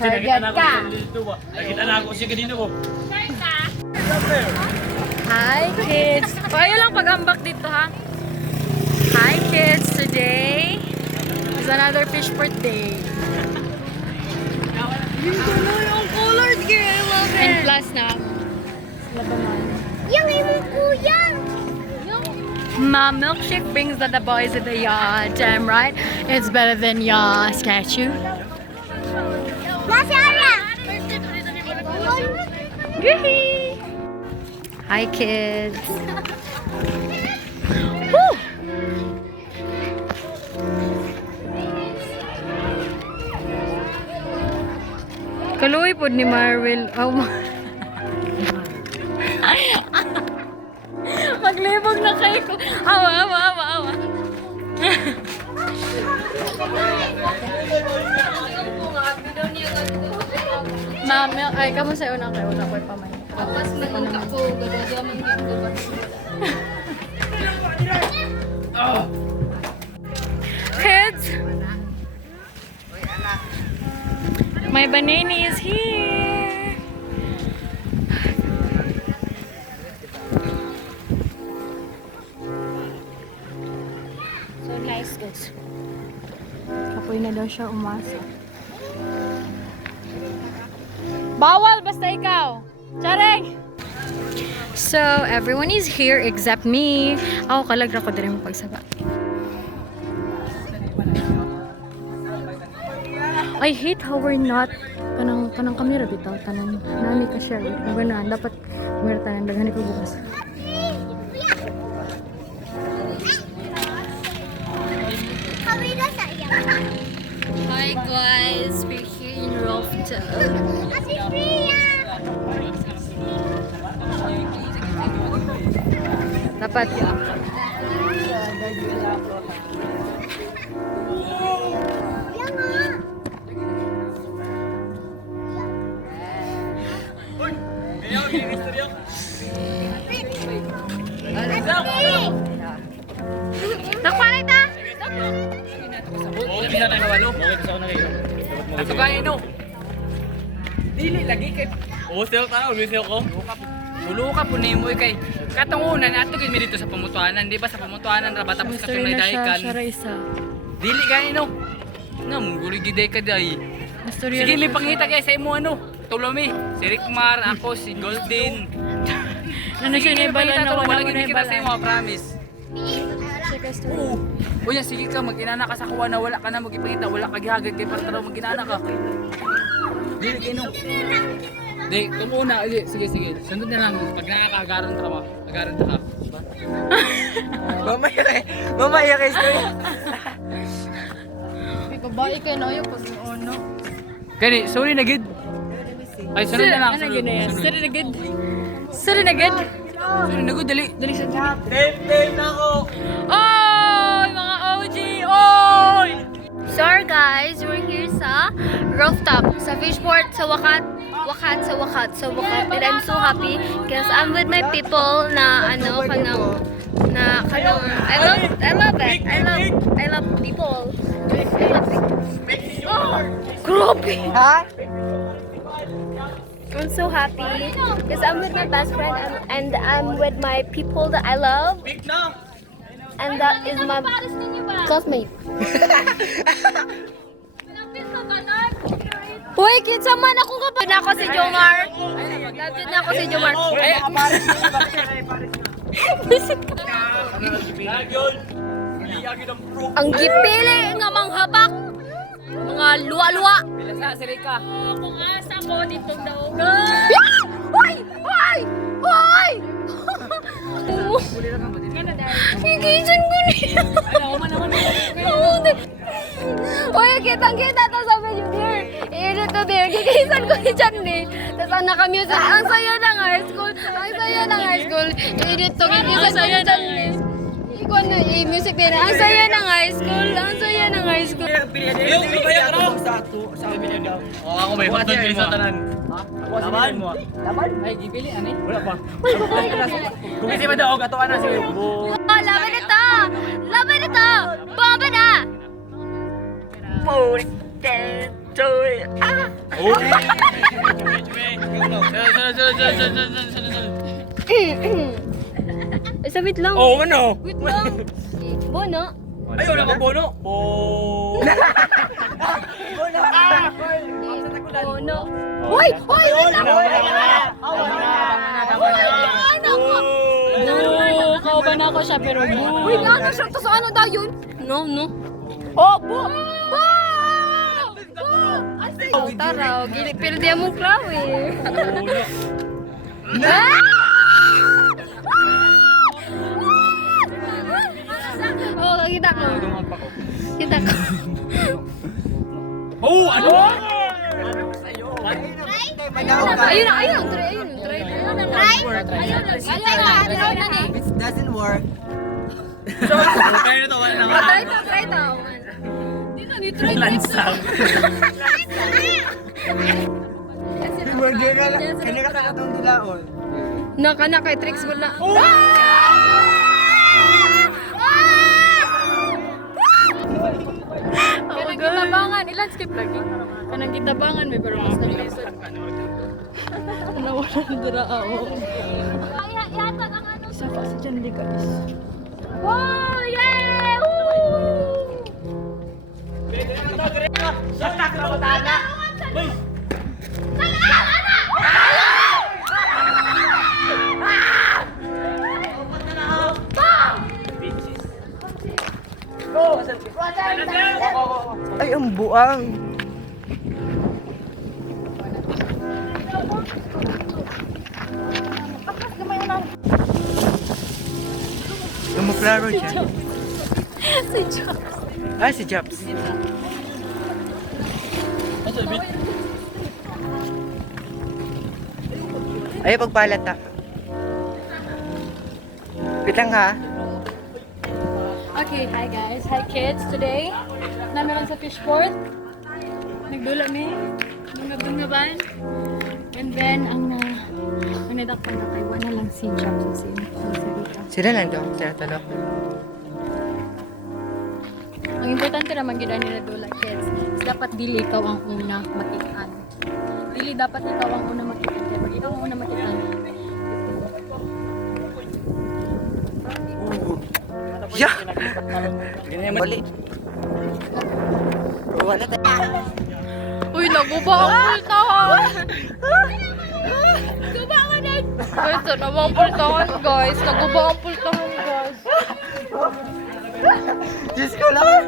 Target ka. Nakita na ako siya kanino ko. Hi kids! O, ayun lang pag-ambak dito ha. Hi kids! Today is another fish for day. Yung colored girl, I love it! And plus na, yung imong kuya! My milkshake brings the boys in the yard. Damn right. It's better than your statue. Yee! Hi kids. Woo! Kaluoy po ni Marvel. Oh, maglibog na kayo ko. Awa. Mami, ay, kamu sa una kayo. Una ko yung pamay. Pas mangka ko, gagawin mo dito ba? Kids! My banana is here! So nice, guys. Kapoy na daw siya umasa. Bawal! Basta ikaw! Chareng! So, everyone is here except me. Ako, kalagra ko din yung pagsaba. I hate how we're not kanang kamera bitaw tanan nani ka share kung gano'n dapat kamera tanan daghan ko bukas. Hi guys, we're here in Rofta. Dapat Nakwalit ha? Hindi na tayo walo. Nakabaya no. Dili lagi kay. Oo, sel ta, ulisel ko. Ulo ka po nimo kay. Katungunan ato gid mi dito sa pamutuanan, di ba sa pamutuanan ra ba tapos ka tunay dahikan. Dili gani no. Na munggulig gid ka dai. Sige mi pangita kay sa imo ano. Tulomi, si Rickmar, ako si Golden. Ano siya na ibala na wala gid kita sa imo, promise. Unya sige ka mag-inana ka sa kuha na wala ka na magipangita, wala ka gihagad kay para daw mag-inana ka. Dili kay no. Di, tumuna, sige. Sundot na lang pag nakakagaron ka mo. Agaron ka. Mamaya kay story. Babae kayo na yung pag ano. Kani, sorry na gid. Ay, sunod na lang. Sorry na gid. Dali sa jacket. Name na ako. Oy, mga OG, oy! So guys, we're here sa rooftop, sa fishport, sa wakat. And I'm so happy because I'm with my people na ano, kanang I love it. I love people. Oh, grabe! Ha? I'm so happy because I'm with my best friend and I'm with my people that I love. And that is my classmate. Uy, kinsa man akong kapatid na ako si Jomar. Nagdadid na ako si Jomar. Ang gipili nga manghabak. Mga luwa-luwa. Bilasa si Rika. Kung asa ko ditong daogan. Hoy! Higisan ko niya. Uy, kitang-kita to sa video there. Edit to there. Higisan ko ni Chan ni. Tapos ang naka-music. Ang saya ng high school. Edit to. Higisan ko ni Chan ni. Ikuan na music din. Ang saya ng high school. Ako may hotdog din sa tanan. Laban mo. Ay, gibili ani. Wala pa. Kung hindi ba daw ato ana si Oh, laban ito! Bomba na! Oh! Sabit lang. Oh, ano? Wait lang. Bono. Ayaw na bono. Oh! Bono. Hoy! Hoy! Wait lang! Kauban ako siya pero Uy, ano siya? Tapos ano daw yun? no. Oh, bo! Bo! Oh, tara, gili pero di mo klawe. Oh, kita ko. Kita ko. Oh, ano? Ayun na, ayun. Try, ayun. Try. Ayun na ni. It doesn't work. Kaya na to, wala na. Try to, try to. Dito ni try. Lansang. Kanya ka nakatong dilaon. Naka kay tricks mo na. Kanang gitabangan, ilan skip lagi. Kanang gitabangan may pero mas naglisod. Nawala na dira ako. Yata ng ano. Isa pa sa dyan di guys. Oh, yeah! Woo! Ay, ang buang. Tumuklaro dyan. Si Job. Ah, si Japs. Ay, pagpalat ha. Wait lang ha. Okay, hi guys. Hi kids. Today, namin lang sa fishport. Nagdula mi. Bunga-bungaban. And then, ang nadakpan na kay wala lang si Job sa Rita. Sila lang daw. Sila talo. Ang importante naman gina nila dula kids. Is dapat dili ikaw ang una makitaan. Dili dapat ikaw ang una makitaan. Kaya pag ikaw ang una makitaan, Yeah! Bali. Wala tayo. uy, naguba ang pultahan! Guba ka na! Guys, ito namang pultahan, guys. Naguba ang pultahan, guys. Diyos ko lang.